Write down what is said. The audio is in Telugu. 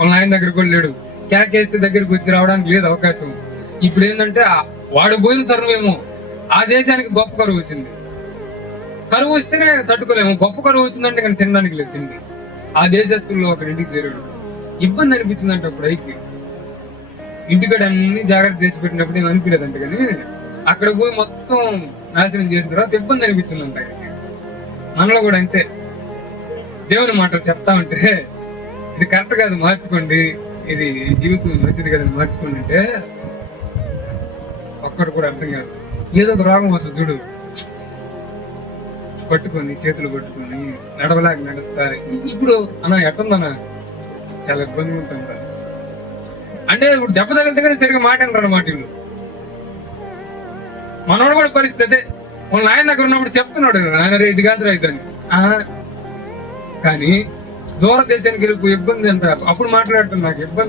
వాళ్ళ ఆయన దగ్గర కూడా లేడు. క్యాకేస్తే దగ్గరికి వచ్చి రావడానికి లేదు అవకాశం. ఇప్పుడు ఏంటంటే వాడు పోయిన తరుణమేమో ఆ దేశానికి గొప్ప కరువు వచ్చింది. కరువు వస్తేనే తట్టుకోలేము. గొప్ప కరువు వచ్చిందంటే కానీ తినడానికి లేదు తిండి. ఆ దేశస్తుల్లో ఒక ఇంటికి చేరాడు. ఇబ్బంది అనిపించిందంట అప్పుడు అయితే ఇంటికాడ అన్ని జాగ్రత్త చేసి పెట్టినప్పుడు ఏం అనిపించలేదంట కానీ అక్కడ పోయి మొత్తం నాశనం చేసిన తర్వాత ఇబ్బంది అనిపించింది అంట మనలో కూడా అంతే. దేవుని మాట చెప్తా ఉంటే ఇది కరెక్ట్ కాదు మార్చుకోండి. ఇది జీవితం మంచిది కదా మార్చుకోండి అంటే ఒక్కటి కూడా అర్థం కాదు. ఏదో ఒక రోగం వస్తుంది చూడు. పట్టుకొని చేతులు పట్టుకొని నడవలేక నడుస్తా. ఇప్పుడు అన్న ఎట్టుందన్నా చాలా ఇబ్బంది ఉంటుంది అంటే ఇప్పుడు దెబ్బ తగిలితే సరిగ్గా మాట అంటారు మాట మనోడు కూడా పరిస్థితి అదే. వాళ్ళ నాయన దగ్గర ఉన్నప్పుడు చెప్తున్నాడు ఆయన రే ఇది కాదు రైతు అని. కానీ దూర దేశానికి వెళ్ళిపోయి ఇబ్బంది అంటారు. అప్పుడు మాట్లాడుతున్నా నాకు ఇబ్బంది.